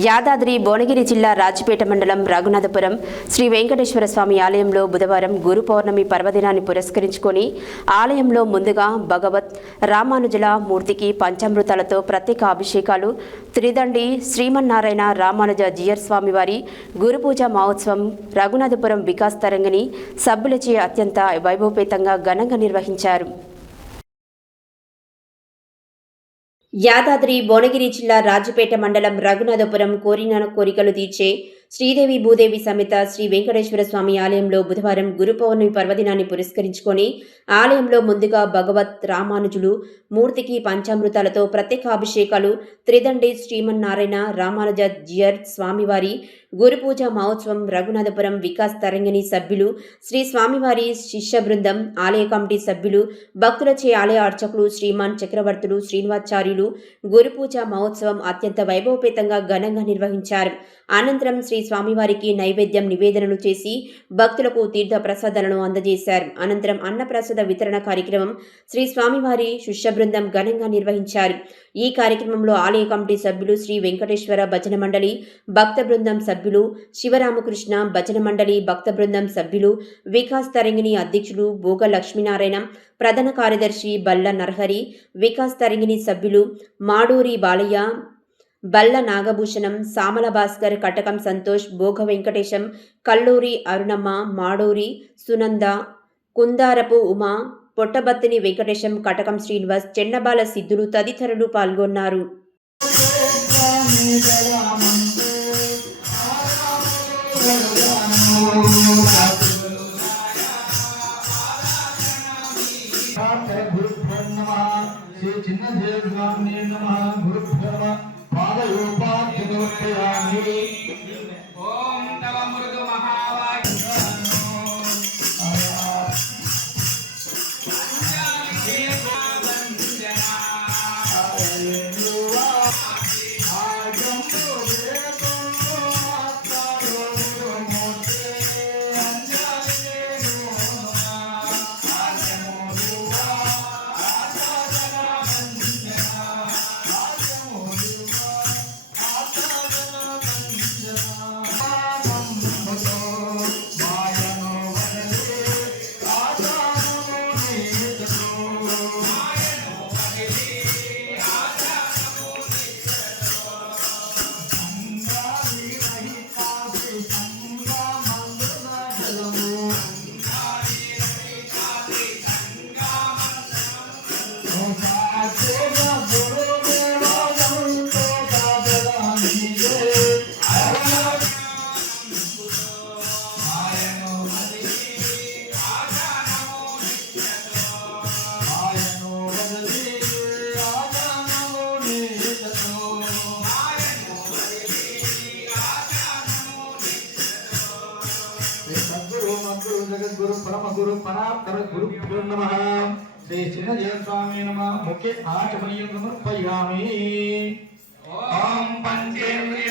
యాదాద్రి భువనగిరి జిల్లా రాజపేట మండలం రఘునాథపురం శ్రీ వెంకటేశ్వర స్వామి ఆలయంలో బుధవారం గురు పౌర్ణమి పర్వదినాన్ని పురస్కరించుకొని ఆలయంలో ముందుగా భగవత్ రామానుజుల మూర్తికి పంచామృతాలతో ప్రత్యేక అభిషేకాలు, త్రిదండి శ్రీమన్నారాయణ రామానుజ జియర్ స్వామివారి గురుపూజ మహోత్సవం రఘునాథపురం వికాస్ తరంగిణి సభ్యులచే అత్యంత వైభవపేతంగా ఘనంగా నిర్వహించారు. యాదాద్రి భువనగిరి జిల్లా రాజపేట మండలం రఘునాథపురం కోరిన కోరికలు తీర్చే శ్రీదేవి భూదేవి సమేత శ్రీ వెంకటేశ్వర స్వామి ఆలయంలో బుధవారం గురు పౌర్ణమి పర్వదినాన్ని పురస్కరించుకొని ఆలయంలో ముందుగా భగవత్ రామానుజులు మూర్తికి పంచామృతాలతో ప్రత్యేక అభిషేకాలు, త్రిదండి శ్రీమన్నారాయణ రామానుజ జియర్ స్వామివారి గురుపూజ మహోత్సవం రఘునాథపురం వికాస్ తరంగిణి సభ్యులు, శ్రీ స్వామివారి శిష్య బృందం, ఆలయ కమిటీ సభ్యులు, భక్తులచే ఆలయ అర్చకులు శ్రీమాన్ చక్రవర్తులు శ్రీనివాచార్యులు గురుపూజ మహోత్సవం అత్యంత వైభవపేతంగా ఘనంగా నిర్వహించారు. అనంతరం శ్రీ స్వామివారికి నైవేద్యం నివేదనలు చేసి భక్తులకు తీర్థ ప్రసాదాలను అందజేశారు. అనంతరం అన్నప్రసాద వితరణ కార్యక్రమం శ్రీ స్వామివారి శిష్య బృందం ఘనంగా నిర్వహించారు. ఈ కార్యక్రమంలో ఆలయ కమిటీ సభ్యులు, శ్రీ వెంకటేశ్వర భజన మండలి భక్త బృందం సభ్యులు, శివరామకృష్ణ భజన మండలి భక్త బృందం సభ్యులు, వికాస్ తరంగిణి అధ్యక్షులు భోగ లక్ష్మీనారాయణ, ప్రధాన కార్యదర్శి బల్ల నరహరి, వికాస్ తరంగిణి సభ్యులు మాడూరి బాలయ్య, బల్ల నాగభూషణం, సామల భాస్కర్, కటకం సంతోష్, భోగ వెంకటేశం, కల్లూరి అరుణమ్మ, మాడూరి సునంద, కుందారపు ఉమా, పొట్టబత్తిని వెంకటేశం, కటకం శ్రీనివాస్, చెన్నబాల సిద్ధులు తదితరులు పాల్గొన్నారు. गुरु परम गुरु परात्पर गुरुभ्यो नमः। श्री चिन्नजय स्वामी नमः। मुखे आचमनीयं समर्पयामि। ओम पंचेन्द्रिय